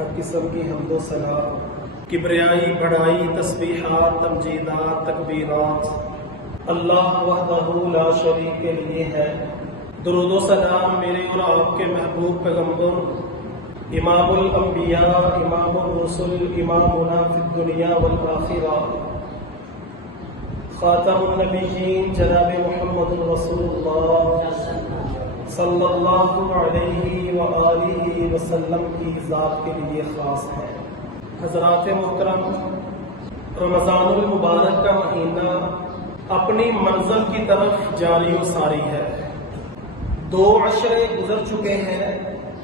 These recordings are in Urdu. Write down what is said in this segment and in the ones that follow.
ہر قسم کی حمد و ثنا، کبریائی، بڑائی، تسبیحات، تمجیدات، تکبیرات اللہ وحدہ لا شریک کے لیے ہے۔ درود و سلام میرے اور آپ کے محبوب پیغمبر، امام الانبیاء، امام الرسل، امامنا فی الدنیا والآخرہ، خاتم النبیین جناب محمد رسول اللہ صلی اللہ علیہ وآلہ وسلم کی ذات کے لیے خاص ہے۔ حضرات محترم، رمضان المبارک کا مہینہ اپنی منزل کی طرف جاری و ساری ہے۔ 2 عشرے گزر چکے ہیں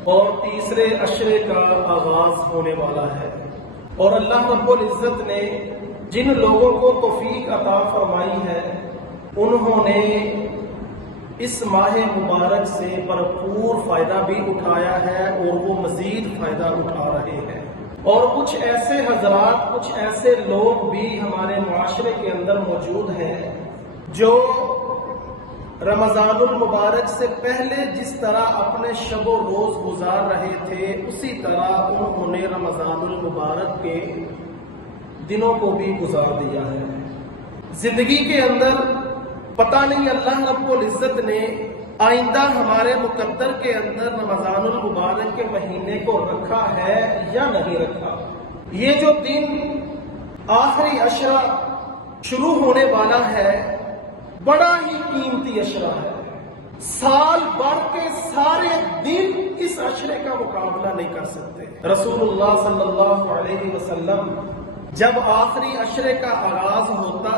اور تیسرے عشرے کا آغاز ہونے والا ہے، اور اللہ رب العزت نے جن لوگوں کو توفیق عطا فرمائی ہے انہوں نے اس ماہ مبارک سے بھرپور فائدہ بھی اٹھایا ہے اور وہ مزید فائدہ اٹھا رہے ہیں۔ اور کچھ ایسے حضرات، کچھ ایسے لوگ بھی ہمارے معاشرے کے اندر موجود ہیں جو رمضان المبارک سے پہلے جس طرح اپنے شب و روز گزار رہے تھے اسی طرح انہوں نے رمضان المبارک کے دنوں کو بھی گزار دیا ہے۔ زندگی کے اندر پتہ نہیں اللہ رب العزت نے آئندہ ہمارے مقدر کے اندر رمضان المبارک کے مہینے کو رکھا ہے یا نہیں رکھا۔ یہ جو دن آخری عشرہ شروع ہونے والا ہے بڑا ہی قیمتی عشرہ ہے۔ سال بھر کے سارے دن اس عشرے کا مقابلہ نہیں کر سکتے۔ رسول اللہ صلی اللہ علیہ وسلم جب آخری عشرے کا آغاز ہوتا،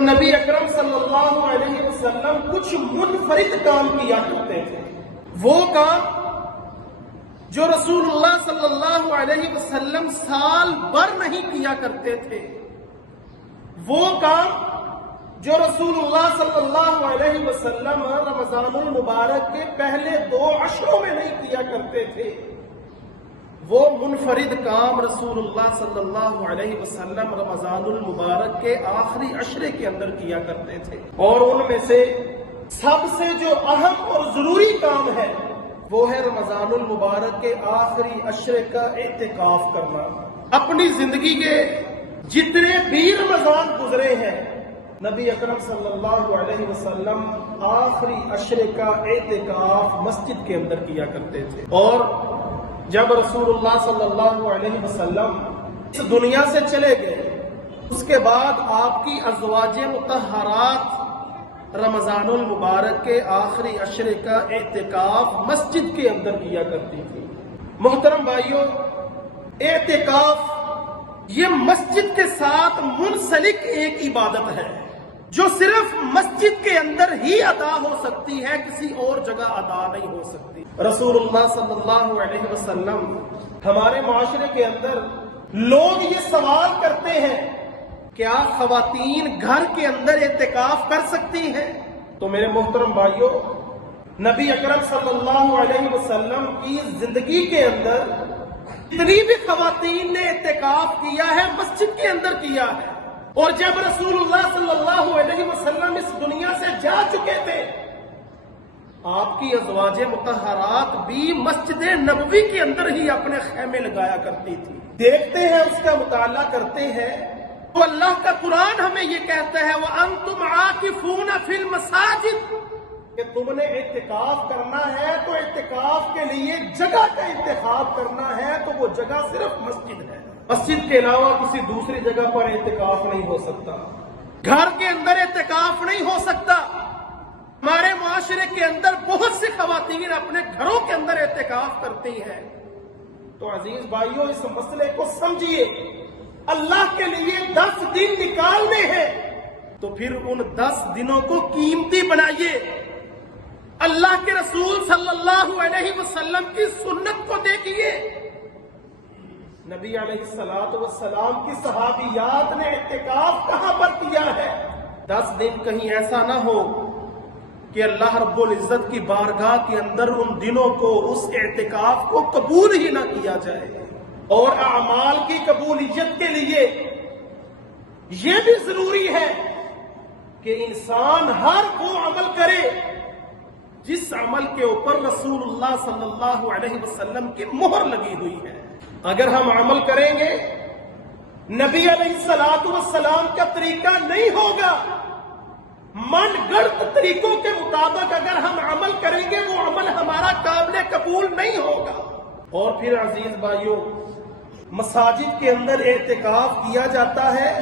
نبی اکرم صلی اللہ علیہ وسلم کچھ منفرد کام کیا کرتے تھے۔ وہ کام جو رسول اللہ صلی اللہ علیہ وسلم سال بھر نہیں کیا کرتے تھے، وہ کام جو رسول اللہ صلی اللہ علیہ وسلم رمضان المبارک کے پہلے 2 عشروں میں نہیں کیا کرتے تھے، وہ منفرد کام رسول اللہ صلی اللہ علیہ وسلم رمضان المبارک کے آخری عشرے کے اندر کیا کرتے تھے۔ اور ان میں سے سب سے جو اہم اور ضروری کام ہے وہ ہے رمضان المبارک کے آخری عشرے کا اعتکاف کرنا۔ اپنی زندگی کے جتنے بھی رمضان گزرے ہیں نبی اکرم صلی اللہ علیہ وسلم آخری عشرے کا اعتکاف مسجد کے اندر کیا کرتے تھے۔ اور جب رسول اللہ صلی اللہ علیہ وسلم اس دنیا سے چلے گئے اس کے بعد آپ کی ازواج مطہرات رمضان المبارک کے آخری عشرے کا اعتکاف مسجد کے اندر کیا کرتی تھی۔ محترم بھائیوں، اعتکاف یہ مسجد کے ساتھ منسلک ایک عبادت ہے جو صرف مسجد کے اندر ہی ادا ہو سکتی ہے، کسی اور جگہ ادا نہیں ہو سکتی۔ رسول اللہ صلی اللہ علیہ وسلم ہمارے معاشرے کے اندر لوگ یہ سوال کرتے ہیں کیا خواتین گھر کے اندر اعتکاف کر سکتی ہیں؟ تو میرے محترم بھائیوں، نبی اکرم صلی اللہ علیہ وسلم کی زندگی کے اندر جتنی بھی خواتین نے اعتکاف کیا ہے مسجد کے اندر کیا ہے، اور جب رسول اللہ صلی اللہ علیہ وسلم اس دنیا سے جا چکے تھے آپ کی ازواج مطہرات بھی مسجد نبوی کے اندر ہی اپنے خیمے لگایا کرتی تھی۔ دیکھتے ہیں، اس کا مطالعہ کرتے ہیں تو اللہ کا قرآن ہمیں یہ کہتا ہے وَأَنْتُمْ عَاكِفُونَ فِي الْمَسَاجِدِ کہ تم نے اعتکاف کرنا ہے تو اعتکاف کے لیے جگہ کا انتخاب کرنا ہے تو وہ جگہ صرف مسجد ہے۔ مسجد کے علاوہ کسی دوسری جگہ پر اعتکاف نہیں ہو سکتا، گھر کے اندر اعتکاف نہیں ہو سکتا۔ ہمارے معاشرے کے اندر بہت سی خواتین اپنے گھروں کے اندر اعتکاف کرتی ہیں۔ تو عزیز بھائیوں، اس مسئلے کو سمجھیے، اللہ کے لیے 10 دن نکالنے ہیں تو پھر ان 10 دنوں کو قیمتی بنائیے۔ اللہ کے رسول صلی اللہ علیہ وسلم کی سنت کو دیکھیے۔ نبی علیہ السلام کی صحابیات نے اعتکاف کہاں پر کیا ہے؟ 10 دن کہیں ایسا نہ ہو کہ اللہ رب العزت کی بارگاہ کے اندر ان دنوں کو، اس اعتکاف کو قبول ہی نہ کیا جائے۔ اور اعمال کی قبولیت کے لیے یہ بھی ضروری ہے کہ انسان ہر وہ عمل کرے جس عمل کے اوپر رسول اللہ صلی اللہ علیہ وسلم کی مہر لگی ہوئی ہے۔ اگر ہم عمل کریں گے نبی علیہ السلام کا طریقہ نہیں ہوگا، من گڑت طریقوں کے مطابق اگر ہم عمل کریں گے وہ عمل ہمارا قابل قبول نہیں ہوگا۔ اور پھر عزیز بھائیوں، مساجد کے اندر اعتکاف کیا جاتا ہے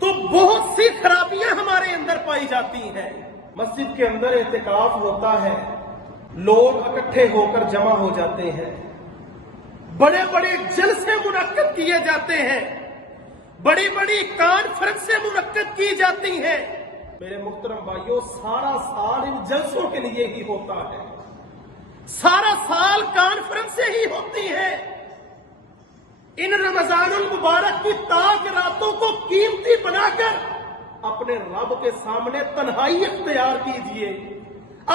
تو بہت سی خرابیاں ہمارے اندر پائی جاتی ہیں۔ مسجد کے اندر اعتکاف ہوتا ہے، لوگ اکٹھے ہو کر جمع ہو جاتے ہیں، بڑے بڑے جلسے منعقد کیے جاتے ہیں، بڑی بڑی کانفرنسیں منعقد کی جاتی ہیں۔ میرے محترم بھائیوں، سارا سال ان جلسوں کے لیے ہی ہوتا ہے، سارا سال کانفرنسیں ہی ہوتی ہیں۔ ان رمضان المبارک کی تاک راتوں کو قیمتی بنا کر اپنے رب کے سامنے تنہائی اختیار کیجئے،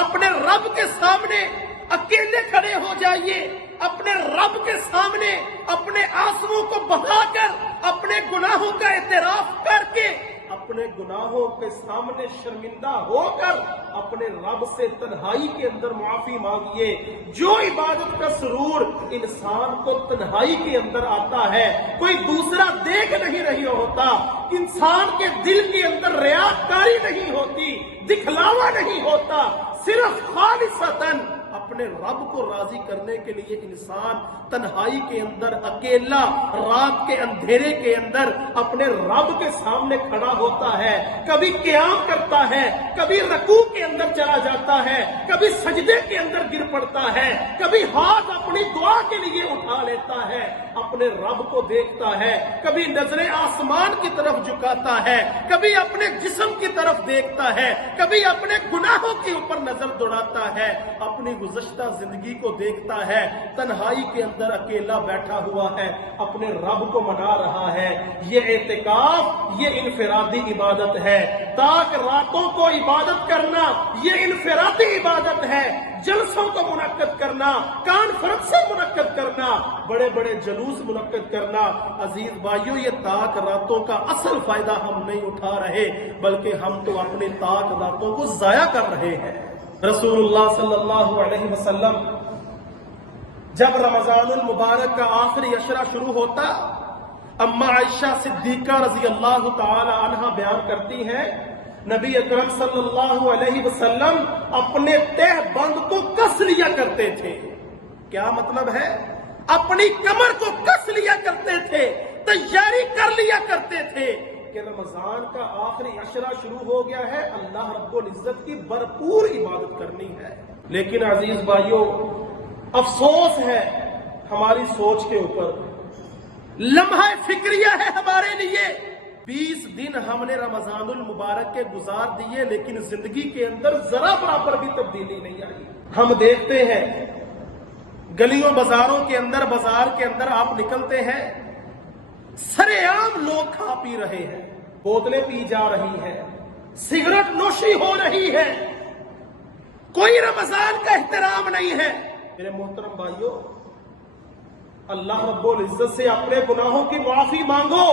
اپنے رب کے سامنے اکیلے کھڑے ہو جائیے، اپنے رب کے سامنے اپنے آنسوؤں کو بہا کر، اپنے گناہوں کا اعتراف کر کے، اپنے گناہوں کے سامنے شرمندہ ہو کر اپنے رب سے تنہائی کے اندر معافی مانگیے۔ جو عبادت کا سرور انسان کو تنہائی کے اندر آتا ہے، کوئی دوسرا دیکھ نہیں رہی ہوتا، انسان کے دل کے اندر ریاکاری نہیں ہوتی، دکھلاوا نہیں ہوتا، صرف خالصتاً اپنے رب کو راضی کرنے کے لیے انسان تنہائی کے اندر اکیلا رات کے اندھیرے کے اندر اپنے رب کے سامنے کھڑا ہوتا ہے، کبھی قیام کرتا ہے، کبھی رکوع کے اندر چلا جاتا ہے، کبھی سجدے کے اندر گر پڑتا ہے، کبھی ہاتھ اپنی دعا کے لیے اٹھا لیتا ہے، اپنے رب کو دیکھتا ہے، کبھی نظریں آسمان کی طرف جھکاتا ہے، کبھی اپنے جسم کی طرف دیکھتا ہے، کبھی اپنے گناہوں کے اوپر نظر دوڑاتا ہے، اپنی گزشتہ زندگی کو دیکھتا ہے، تنہائی کے اندر اکیلا بیٹھا ہوا ہے، اپنے رب کو منا رہا ہے۔ یہ اعتکاف، یہ انفرادی عبادت ہے۔ تاک راتوں کو عبادت کرنا یہ انفرادی عبادت ہے۔ جلسوں کو منعقد کرنا، کانفرنسیں منعقد کرنا، بڑے بڑے جلوس منعقد کرنا، عزیز بھائیوں، یہ تاک راتوں کا اصل فائدہ ہم نہیں اٹھا رہے، بلکہ ہم تو اپنی تاک راتوں کو ضائع کر رہے ہیں۔ رسول اللہ صلی اللہ علیہ وسلم جب رمضان المبارک کا آخری عشرہ شروع ہوتا، اما عائشہ صدیقہ رضی اللہ تعالی عنہ بیان کرتی ہیں، نبی اکرم صلی اللہ علیہ وسلم اپنے تہ بند کو کس لیا کرتے تھے۔ کیا مطلب ہے؟ اپنی کمر کو کس لیا کرتے تھے، تیاری کر لیا کرتے تھے کہ رمضان کا آخری عشرہ شروع ہو گیا ہے، اللہ رب العزت کی بھرپور عبادت کرنی ہے۔ لیکن عزیز بھائیوں، افسوس ہے ہماری سوچ کے اوپر، لمحہ فکریہ ہے ہمارے لیے۔ 20 دن ہم نے رمضان المبارک کے گزار دیے، لیکن زندگی کے اندر ذرا برابر بھی تبدیلی نہیں آئی۔ ہم دیکھتے ہیں گلیوں بازاروں کے اندر، بازار کے اندر آپ نکلتے ہیں، سرے عام لوگ کھا پی رہے ہیں، بوتلیں پی جا رہی ہیں، سگریٹ نوشی ہو رہی ہے، کوئی رمضان کا احترام نہیں ہے۔ میرے محترم بھائیوں، اللہ رب العزت سے اپنے گناہوں کی معافی مانگو۔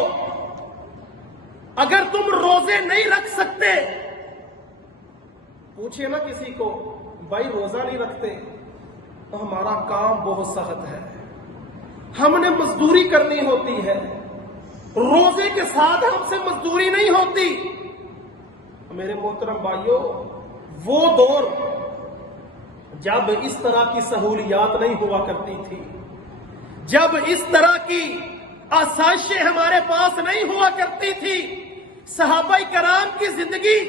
اگر تم روزے نہیں رکھ سکتے، پوچھئے نا کسی کو، بھائی روزہ نہیں رکھتے، تو ہمارا کام بہت سخت ہے، ہم نے مزدوری کرنی ہوتی ہے، روزے کے ساتھ ہم سے مزدوری نہیں ہوتی۔ میرے محترم بھائیوں، وہ دور جب اس طرح کی سہولیات نہیں ہوا کرتی تھی، جب اس طرح کی آسائشیں ہمارے پاس نہیں ہوا کرتی تھی، صحابہ کرام کی زندگی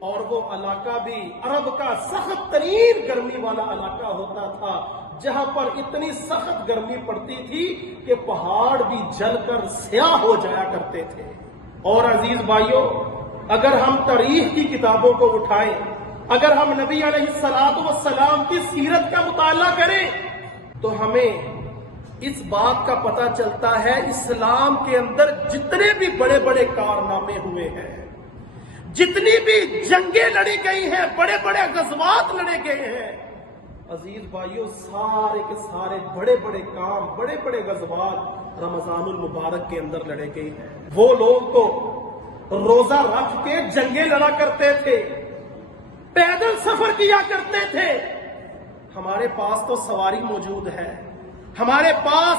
اور وہ علاقہ بھی عرب کا سخت ترین گرمی والا علاقہ ہوتا تھا، جہاں پر اتنی سخت گرمی پڑتی تھی کہ پہاڑ بھی جل کر سیاہ ہو جایا کرتے تھے۔ اور عزیز بھائیوں، اگر ہم تاریخ کی کتابوں کو اٹھائیں، اگر ہم نبی علیہ السلام کی سیرت کا مطالعہ کریں، تو ہمیں اس بات کا پتہ چلتا ہے اسلام کے اندر جتنے بھی بڑے بڑے کارنامے ہوئے ہیں، جتنی بھی جنگیں لڑی گئی ہیں، بڑے بڑے غزوات لڑے گئے ہیں، عزیز بھائیوں، سارے کے سارے بڑے بڑے کام، بڑے بڑے غزوات رمضان المبارک کے اندر لڑے گئے ہیں۔ وہ لوگ تو روزہ رکھ کے جنگیں لڑا کرتے تھے، پیدل سفر کیا کرتے تھے۔ ہمارے پاس تو سواری موجود ہے، ہمارے پاس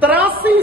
83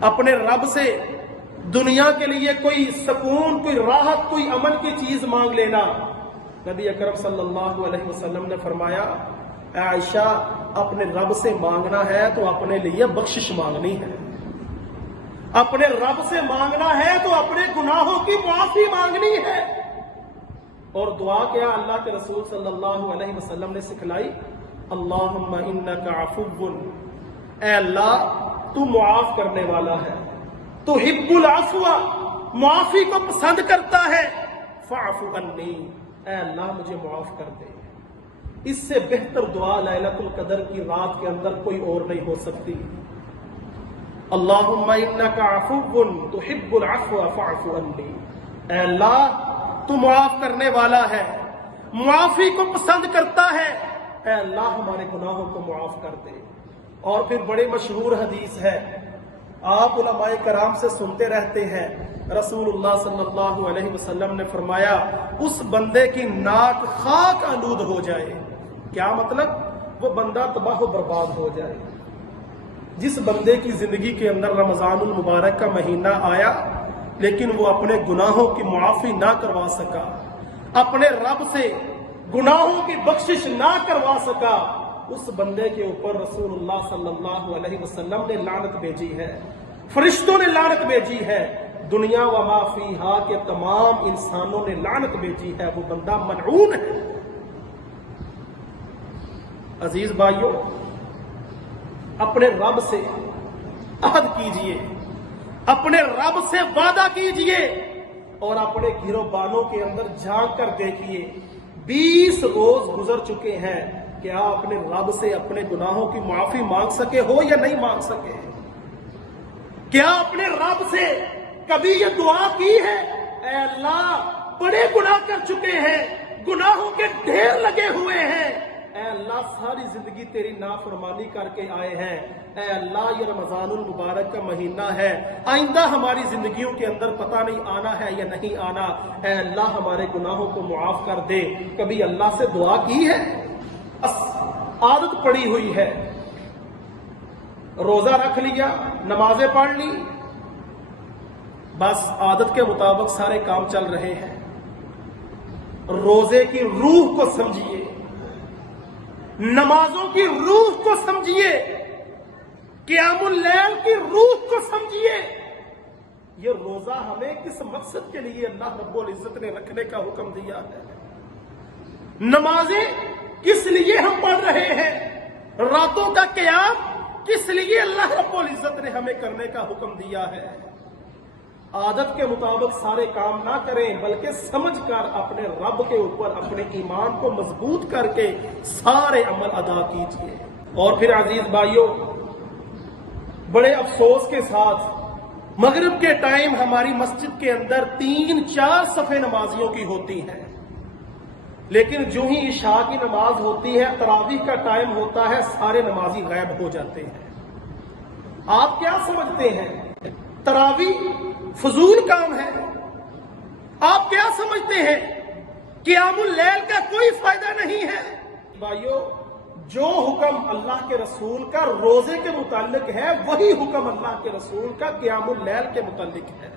اپنے رب سے دنیا کے لیے کوئی سکون، کوئی راحت، کوئی امن کی چیز مانگ لینا، نبی اکرم صلی اللہ علیہ وسلم نے فرمایا اے عائشہ اپنے رب سے مانگنا ہے تو اپنے لیے بخشش مانگنی ہے، اپنے رب سے مانگنا ہے تو اپنے گناہوں کی معافی مانگنی ہے۔ اور دعا کیا اللہ کے رسول صلی اللہ علیہ وسلم نے سکھلائی، اللہم انک عفو، اے اللہ تو معاف کرنے والا ہے، تحب العفو، معافی کو پسند کرتا ہے، فاعف عنی، اے اللہ مجھے معاف کر دے۔ اس سے بہتر دعا لیلۃ القدر کی رات کے اندر کوئی اور نہیں ہو سکتی۔ اللہم انک عفو تحب العفو فاعف عنی، اے اللہ تو معاف کرنے والا ہے، معافی کو پسند کرتا ہے، اے اللہ ہمارے گناہوں کو معاف کر دے۔ اور پھر بڑے مشہور حدیث ہے، آپ علماء کرام سے سنتے رہتے ہیں، رسول اللہ صلی اللہ علیہ وسلم نے فرمایا اس بندے کی ناک خاک آلود ہو جائے۔ کیا مطلب؟ وہ بندہ تباہ و برباد ہو جائے۔ جس بندے کی زندگی کے اندر رمضان المبارک کا مہینہ آیا لیکن وہ اپنے گناہوں کی معافی نہ کروا سکا، اپنے رب سے گناہوں کی بخشش نہ کروا سکا، اس بندے کے اوپر رسول اللہ صلی اللہ علیہ وسلم نے لعنت بھیجی ہے، فرشتوں نے لعنت بھیجی ہے، دنیا و ما فیہا کے تمام انسانوں نے لعنت بھیجی ہے، وہ بندہ ملعون ہے۔ عزیز بھائیوں، اپنے رب سے عہد کیجئے، اپنے رب سے وعدہ کیجئے اور اپنے گروبانوں کے اندر جھانک کر دیکھیے 20 روز گزر چکے ہیں، کیا اپنے رب سے اپنے گناہوں کی معافی مانگ سکے ہو یا نہیں مانگ سکے؟ کیا اپنے رب سے کبھی یہ دعا کی ہے اے اللہ بڑے گناہ کر چکے ہیں، گناہوں کے ڈھیر لگے ہوئے ہیں، اے اللہ ساری زندگی تیری نافرمانی کر کے آئے ہیں، اے اللہ یہ رمضان المبارک کا مہینہ ہے، آئندہ ہماری زندگیوں کے اندر پتہ نہیں آنا ہے یا نہیں آنا، اے اللہ ہمارے گناہوں کو معاف کر دے۔ کبھی اللہ سے دعا کی ہے؟ بس عادت پڑی ہوئی ہے، روزہ رکھ لیا، نمازیں پڑھ لی، بس عادت کے مطابق سارے کام چل رہے ہیں۔ روزے کی روح کو سمجھیے، نمازوں کی روح کو سمجھیے، قیام اللیل کی روح کو سمجھیے۔ یہ روزہ ہمیں کس مقصد کے لیے اللہ رب العزت نے رکھنے کا حکم دیا ہے؟ نمازیں کس لیے ہم پڑھ رہے ہیں؟ راتوں کا قیام کس لیے اللہ رب العزت نے ہمیں کرنے کا حکم دیا ہے؟ عادت کے مطابق سارے کام نہ کریں بلکہ سمجھ کر اپنے رب کے اوپر اپنے ایمان کو مضبوط کر کے سارے عمل ادا کیجیے۔ اور پھر عزیز بھائیوں، بڑے افسوس کے ساتھ مغرب کے ٹائم ہماری مسجد کے اندر 3-4 صفیں نمازیوں کی ہوتی ہیں، لیکن جو ہی عشاء کی نماز ہوتی ہے، تراویح کا ٹائم ہوتا ہے، سارے نمازی غائب ہو جاتے ہیں۔ آپ کیا سمجھتے ہیں تراویح فضول کام ہے؟ آپ کیا سمجھتے ہیں قیام اللیل کا کوئی فائدہ نہیں ہے؟ بھائیو، جو حکم اللہ کے رسول کا روزے کے متعلق ہے وہی حکم اللہ کے رسول کا قیام اللیل کے متعلق ہے،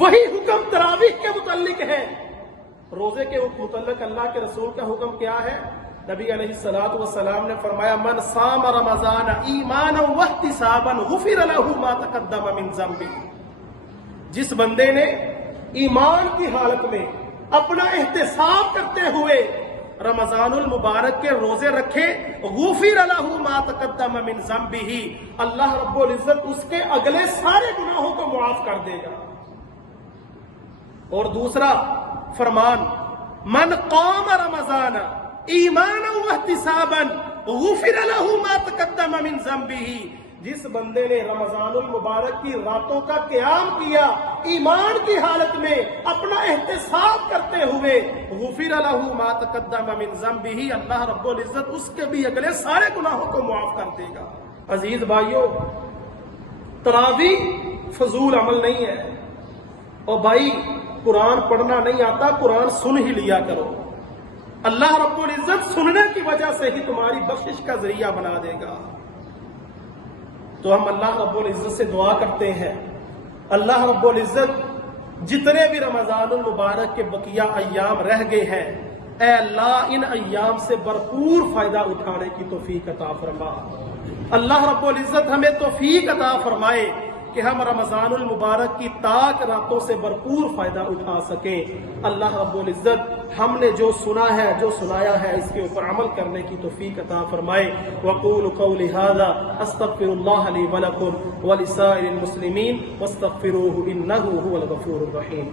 وہی حکم تراویح کے متعلق ہے۔ روزے کے متعلق اللہ کے رسول کا حکم کیا ہے؟ نبی علیہ الصلوۃ والسلام نے فرمایا من صام رمضان ایمانا واحتسابا غفر له ما تقدم من ذنبه، جس بندے نے ایمان کی حالت میں اپنا احتساب کرتے ہوئے رمضان المبارک کے روزے رکھے، غفر له ما تقدم من ذنبه، اللہ رب العزت اس کے اگلے سارے گناہوں کو معاف کر دے گا۔ اور دوسرا فرمان من قام رمضان ایمانا واحتسابا غفر له ما تقدم من ذنبه، جس بندے نے رمضان المبارک کی راتوں کا قیام کیا ایمان کی حالت میں اپنا احتساب کرتے ہوئے، غفر له ما تقدم من ذنبه، اللہ رب العزت اس کے بھی اگلے سارے گناہوں کو معاف کر دے گا۔ عزیز بھائیوں، تراویح فضول عمل نہیں ہے۔ اور بھائی، قرآن پڑھنا نہیں آتا، قرآن سن ہی لیا کرو، اللہ رب العزت سننے کی وجہ سے ہی تمہاری بخشش کا ذریعہ بنا دے گا۔ تو ہم اللہ رب العزت سے دعا کرتے ہیں، اللہ رب العزت جتنے بھی رمضان المبارک کے بقیہ ایام رہ گئے ہیں، اے اللہ ان ایام سے بھرپور فائدہ اٹھانے کی توفیق عطا فرما۔ اللہ رب العزت ہمیں توفیق عطا فرمائے کہ ہم رمضان المبارک کی طاق راتوں سے بھرپور فائدہ اٹھا سکیں۔ اللہ رب العزت ہم نے جو سنا ہے، جو سنایا ہے، اس کے اوپر عمل کرنے کی توفیق عطا فرمائے۔ وقول قولی ھذا استغفر اللہ لی ولکم ولسائر المسلمین واستغفروہ انہ ھو الغفور الرحیم۔